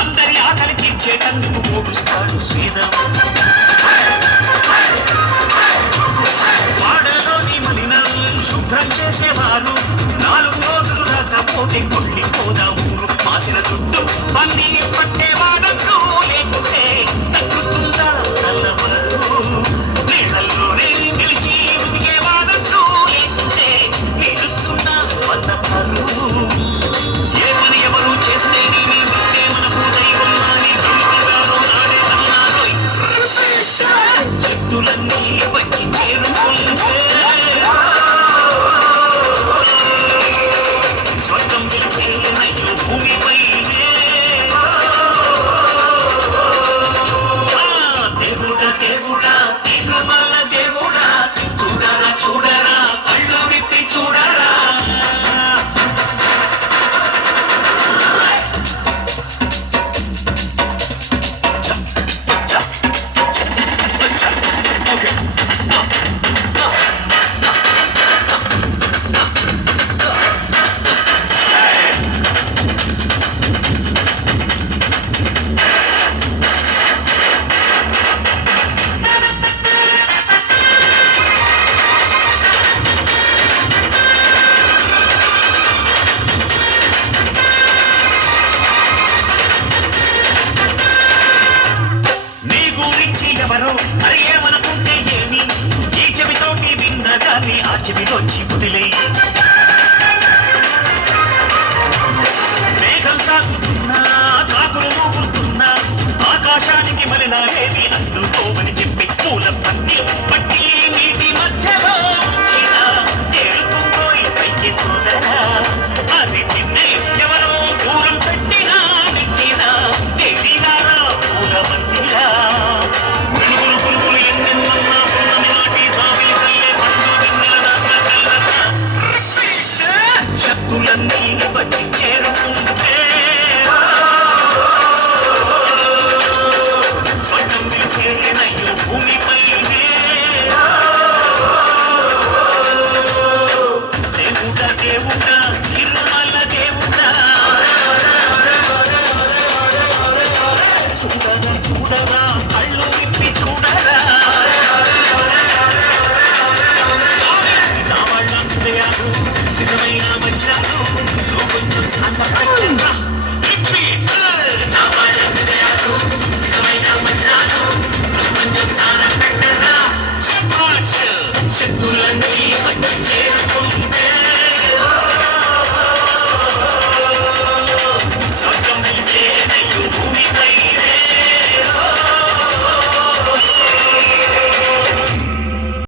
అందరి ఆకలి తీర్చేటందుకు మోగుస్తాడు శ్రీరామ. వాడలోని మలినం శుభ్రం చేసేవారు 4 రోజులు రాకపోతే కొట్టిపోదా ఊరు. మాసిన చుట్టూ పన్నీ పట్టేవాడంటూ లేకుంటే తగ్గుతుందా నల్లవారు. నీళ్ళల్లోనే గెలిచి ఉతికేవాడంటూ లేకుంటే నీడుచున్నా వల్లవారు. ఏ పని ఎవరు చేస్తే నీ వృత్తే మనకు దైవం అని గెలిపినారో నాడే అన్నారో. శక్తులన్నీ వచ్చి చేరుకుంటే స్వర్గం తెలిసే నయ్యో భూమిపైనే. దేవుడా దేవుడా తిరుమల దేవుడా చూడరా చూడరా కళ్ళు విప్పి చూడరా. ఓకే నీ గురించి ఎవరో మరి ఏమనుకుంటే ఏమి, ఈ చెవితోటి విన్నదాన్ని ఆ చెవిలోంచి వదిలేయి. మేఘం సాగుతున్నా కాకులు మూగుతున్నా ఆకాశానికి మలినాలేవి అందుకోమని చెప్పి పూల పట్టి పట్టి నీటి మధ్యలో ఉంచిన తేలుతుందో పైకి సోదరా. అది నిన్నే ఎవరో దూరం పెట్టినా నెట్టినా తేలినారా పూల మందిరా. వెలుగులు పురుగులు ఎన్నెన్నన్నా పున్నమి నాటి జాబిలి కల్లే పండు వెన్నెల దాకా కల్లరా. శక్తులన్నీ బట్టి చేరుకుంటే స్వర్గం తెలిసేనయ్యో భూమిపైనే. దేవుడా దేవుడా తిరుమల దేవుడా చూడరా చూడరా కళ్ళు విప్పి చూడరా. నా వాళ్ళ హృదయాలు నిజమైన వజ్రాలు నువ్వు కొంచెం శాంతపడరా. నా వాళ్ళ హృదయాలు నిజమైన వజ్రాలు నువ్వు కొంచెం శాంతపడరా. శభాష్ శక్తులన్నీ